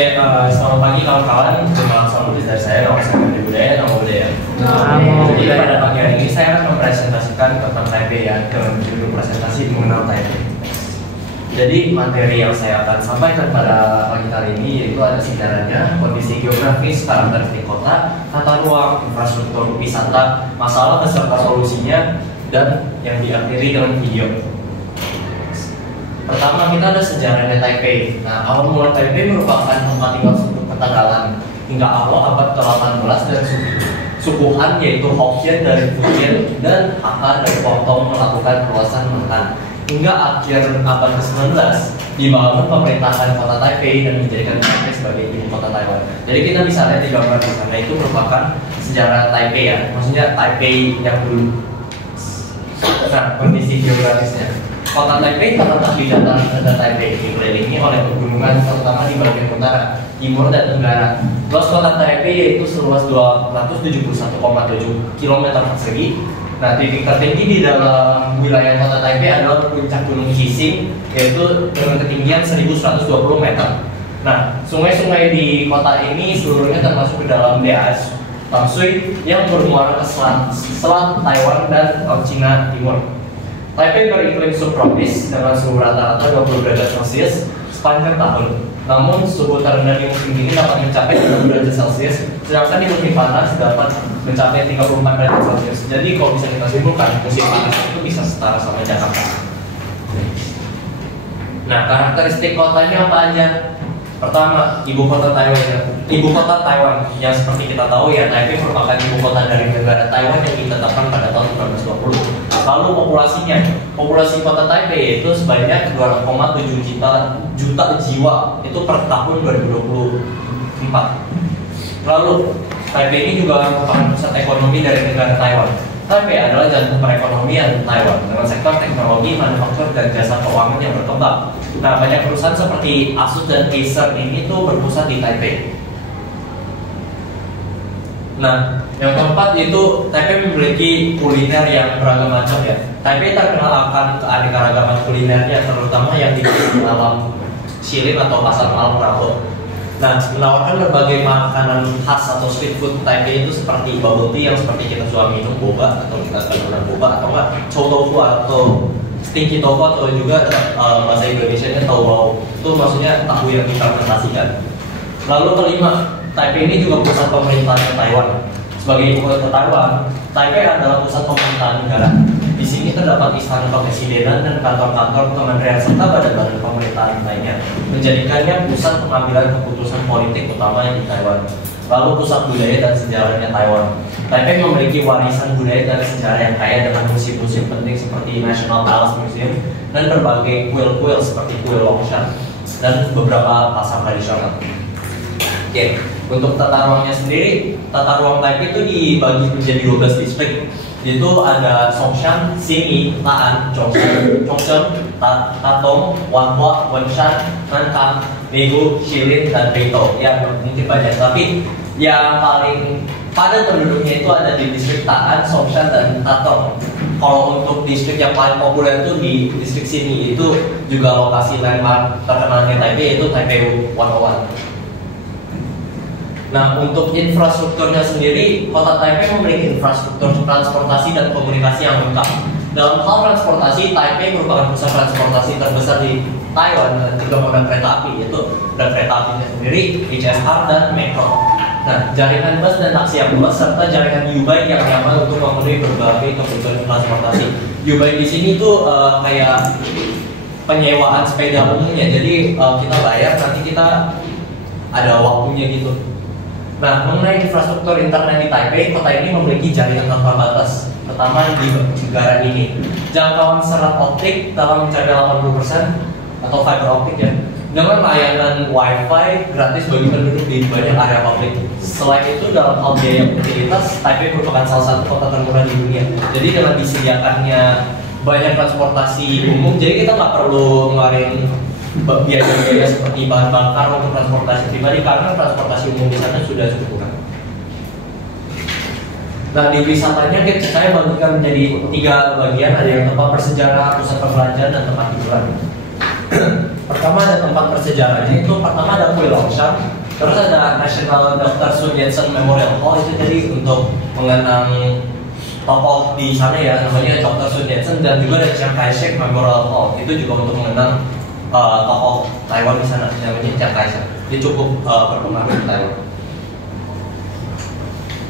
Selamat pagi kawan-kawan. Terima kasih dari saya, nama saya Menteri Budaya, nama budaya. Jadi pada pagi hari ini saya akan mempresentasikan tentang Taipei ya, dengan judul presentasi mengenal Taipei. Jadi materi yang saya akan sampaikan pada pagi hari ini yaitu ada sejarahnya, kondisi geografis, karakteristik kota, tata ruang, infrastruktur wisata, masalah beserta solusinya, dan yang diakhiri dengan video. Pertama kita ada sejarahnya Taipei. Nah, awal mula Taipei merupakan tempat tinggal suku Ketanggalan hingga awal abad ke-18 dan suku Han yaitu Hokkien dari Fujian dan Hakka dari Guangdong melakukan perluasan makan. Hingga akhir abad ke-19 dibangun pemerintahan kota Taipei dan menjadikan Taipei sebagai ibu kota Taiwan. Jadi kita bisa lihat di gambar di sana itu merupakan sejarah Taipei ya, maksudnya Taipei yang dulu. Nah, kondisi geografisnya. Kota Taipei terletak di dataran rendah Taipei, dikelilingi oleh pegunungan terutama di bagian utara, timur, dan tenggara. Luas kota Taipei yaitu seluas 271,7 km persegi. Nah, titik tertinggi di dalam wilayah kota Taipei adalah puncak Gunung Qixing, yaitu dengan ketinggian 1120 meter. Nah, sungai-sungai di kota ini seluruhnya termasuk ke dalam DAS Tangshui yang bermuara ke selat Taiwan dan Laut Cina Timur. Taipei beriklim subtropis dengan suhu rata-rata 20 derajat Celcius sepanjang tahun. Namun suhu terendah di musim dingin dapat mencapai 30 derajat Celcius, sedangkan di musim panas dapat mencapai 34 derajat Celcius. Jadi kalau bisa kita simpulkan, musim panas itu bisa setara sama Jakarta. Nah, karakteristik kotanya apa aja? Pertama, ibu kota Taiwan yang seperti kita tahu ya, Taipei merupakan ibu kota dari negara Taiwan yang ditetapkan pada tahun 1920. Lalu populasi kota Taipei itu sebanyak 2,7 juta jiwa itu per tahun 2024. Lalu Taipei ini juga merupakan pusat ekonomi dari negara Taiwan. Taipei adalah jantung perekonomian Taiwan dengan sektor teknologi, manufaktur, dan jasa keuangan yang berkembang. Nah, banyak perusahaan seperti Asus dan Acer ini tuh berpusat di Taipei. Nah, yang keempat itu Taipei memiliki kuliner yang beragam macam ya. Taipei terkenal akan keanekaragaman kulinernya, terutama yang dijual di alam Shilin atau pasar malam Praho. Nah, menawarkan berbagai makanan khas atau street food Taipei itu seperti bubble tea yang seperti kita suka minum, boba atau kita kenal boba, atau enggak chow tofu atau stinky tofu, atau juga bahasa Indonesianya tau wow. Itu maksudnya tahu yang difermentasikan. Lalu kelima, Taipei ini juga pusat pemerintahan Taiwan. Sebagai ibu kota Taiwan, Taipei adalah pusat pemerintahan negara. Di sini terdapat istana kepresidenan dan kantor-kantor kementerian serta badan-badan pemerintahan lainnya, menjadikannya pusat pengambilan keputusan politik utama di Taiwan. Lalu pusat budaya dan sejarahnya Taiwan. Taipei memiliki warisan budaya dan sejarah yang kaya dengan museum-museum penting seperti National Palace Museum dan berbagai kuil-kuil seperti kuil Longshan dan beberapa pasar tradisional. Oke, untuk tata ruangnya sendiri, tata ruang Taipei itu dibagi menjadi 12 distrik. Itu ada Songshan, Xinyi, Taan, Chongsheng, Tatong, Wanhua, Wenshan, Nankang, Meigu, Shilin, dan Beito. Ya, mungkin banyak, tapi yang paling padat penduduknya itu ada di distrik Taan, Songshan, dan Tatong. Kalau untuk distrik yang paling populer itu di distrik Xinyi, itu juga lokasi landmark terkenalnya Taipei, yaitu Taipei 101. Nah, untuk infrastrukturnya sendiri, kota Taipei memiliki infrastruktur transportasi dan komunikasi yang lengkap. Dalam hal transportasi, Taipei merupakan pusat transportasi terbesar di Taiwan dengan 3 moda kereta api, yaitu dan kereta apinya sendiri, HSR, dan Metro. Nah, jaringan bus dan taksi yang luas serta jaringan U-Bike yang nyaman untuk memenuhi berbagai kebutuhan transportasi. U-Bike di sini tuh kayak penyewaan sepeda umumnya, jadi kita bayar, nanti kita ada waktunya gitu. Nah, mengenai infrastruktur internet di Taipei, kota ini memiliki jaringan tanpa batas, terutama di negara ini. Jangkauan serat optik telah mencapai 80% atau fiber optik ya, dengan layanan Wi-Fi gratis bagi penduduk di banyak area publik. Selain itu, dalam hal biaya utilitas, Taipei merupakan salah satu kota termurah di dunia. Jadi dengan disediakannya banyak transportasi umum, jadi kita nggak perlu ngeluarin biaya-biaya seperti bahan bakar untuk transportasi pribadi karena transportasi umum di sana sudah cukup. Nah, di wisatanya saya bagikan menjadi 3 bagian, ada yang tempat bersejarah, pusat perbelanjaan, dan tempat hiburan. Pertama ada tempat bersejarahnya, itu pertama ada Kue Longshan, terus ada National Dr. Sun Yat-sen Memorial Hall, itu jadi untuk mengenang tokoh di sana ya, namanya Dr. Sun Yat-sen, dan juga ada Chiang Kai-shek Memorial Hall, itu juga untuk mengenang tokoh Taiwan di sana, namanya Chiang Kai-shek. Dia cukup berpengaruh di Taiwan.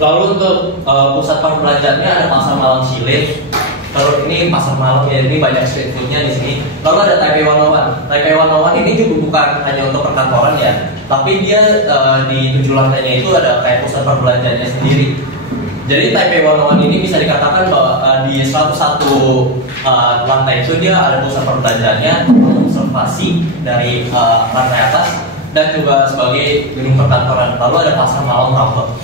Lalu untuk pusat perbelanjaannya ada pasar malam Shilin. Terus ini pasar malam ya, ini banyak street foodnya di sini. Lalu ada Taipei 101. Taipei 101 ini juga bukan hanya untuk perkantoran ya, tapi dia di 7 lantainya itu ada kayak pusat perbelanjaannya sendiri. Jadi Taipei 101 ini bisa dikatakan bahwa di 101 lantai itu dia ada pusat perbelanjaannya, observasi dari lantai atas, dan juga sebagai gedung perkantoran. Lalu ada pasar malam Raffle.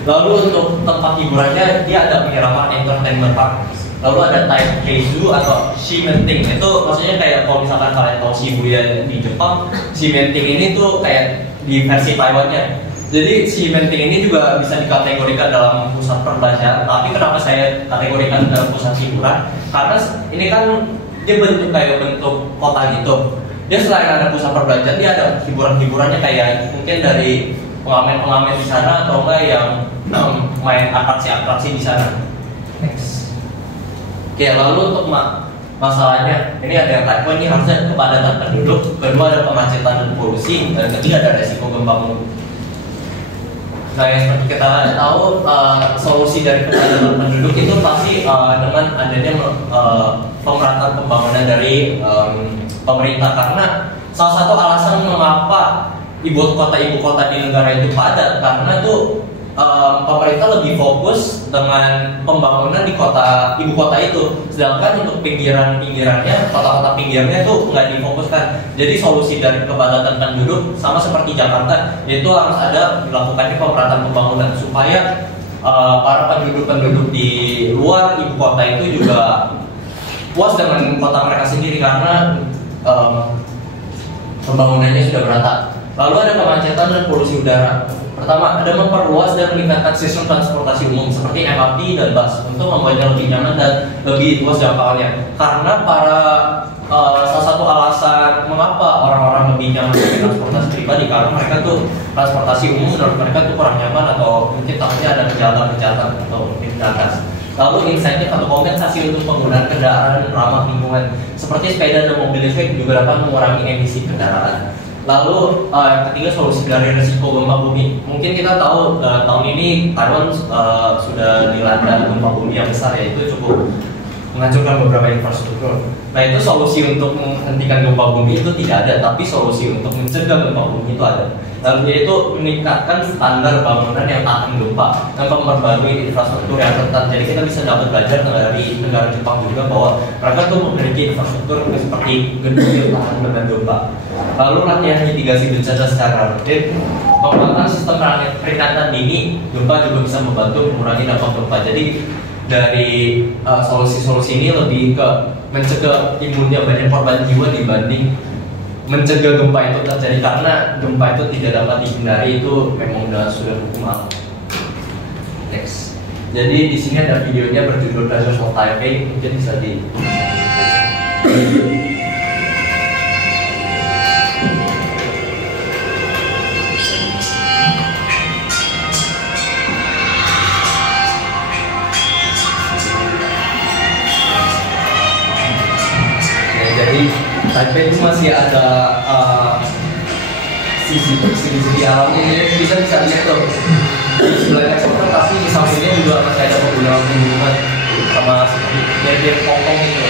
Lalu untuk tempat hiburannya dia ada penyerapan entertainment park. Lalu ada Taipei Zoo atau Shimenting. Itu maksudnya kayak kalau misalkan kalian tahu Shibuya di Jepang, Shimenting ini tuh kayak di versi Taiwannya. Jadi Shimenting ini juga bisa dikategorikan dalam pusat perbelanjaan. Tapi kenapa saya kategorikan dalam pusat hiburan? Karena ini kan dia bentuk kayak bentuk kota gitu. Dia selain ada pusat perbelanjaan, dia ada hiburan-hiburannya kayak mungkin dari pengamen-pengamen di sana atau enggak yang main atraksi-atraksi di sana. Next. Oke, lalu untuk masalahnya ini ada yang typo, ini harusnya kepadatan penduduk, kedua ada kemacetan dan polusi, dan ketiga ada resiko gempa bumi. Nah, yang seperti kita tahu, solusi dari kepadatan penduduk itu pasti dengan adanya pemerataan pembangunan dari pemerintah, karena salah satu alasan mengapa ibu kota di negara itu padat karena tuh pemerintah lebih fokus dengan pembangunan di ibu kota itu, sedangkan untuk pinggirannya, kota-kota pinggirnya itu nggak difokuskan. Jadi solusi dari kepadatan penduduk sama seperti Jakarta, yaitu harus ada dilakukannya pemerataan pembangunan supaya para penduduk di luar ibu kota itu juga puas dengan kota mereka sendiri karena pembangunannya sudah merata. Lalu ada kemacetan dan polusi udara. Pertama, ada memperluas dan meningkatkan sistem transportasi umum seperti MRT dan bus untuk membuatnya lebih nyaman dan lebih luas jangkauannya. Karena salah satu alasan mengapa orang-orang lebih nyaman dengan transportasi pribadi, karena mereka tuh transportasi umum menurut mereka tuh kurang nyaman atau mungkin takutnya ada kejahatan atau mungkin atas. Lalu insentif atau kompensasi untuk penggunaan kendaraan ramah lingkungan seperti sepeda dan mobil listrik juga dapat mengurangi emisi kendaraan. Lalu yang ketiga, solusi dari risiko gempa bumi. Mungkin kita tahu tahun ini Taiwan sudah dilanda gempa bumi yang besar, yaitu cukup menghancurkan beberapa infrastruktur. Nah, itu solusi untuk menghentikan gempa bumi itu tidak ada, tapi solusi untuk mencegah gempa bumi itu ada. Lalu yaitu meningkatkan standar bangunan yang tahan gempa dan memperbarui infrastruktur yang rentan. Jadi kita bisa dapat belajar dari negara Jepang juga bahwa mereka tuh memiliki infrastruktur seperti gedung yang tahan dengan gempa. Lalu latihan mitigasi bencana secara rutin, penguatan sistem peringatan dini gempa juga bisa membantu mengurangi dampak gempa. Jadi dari solusi-solusi ini lebih ke mencegah timbulnya banyak korban jiwa dibanding mencegah gempa itu terjadi, karena gempa itu tidak dapat dihindari, itu memang sudah hukum alam. Next. Jadi di sini ada videonya berjudul Treasures of Taipei, mungkin bisa di. Taipei itu masih ada sisi alamnya, jadi kita bisa lihat tuh di sebelah eksportasi, di sampingnya juga masih ada penggunaan tumbuhan sama seperti pokok itu.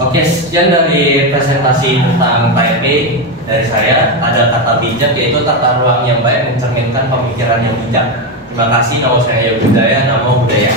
Oke, sekian dari presentasi tentang Taipei dari saya. Ada kata bijak, yaitu tata ruang yang baik mencerminkan pemikiran yang bijak. Terima kasih. Nama saya Yogi Budaya. Namo Buddhaya.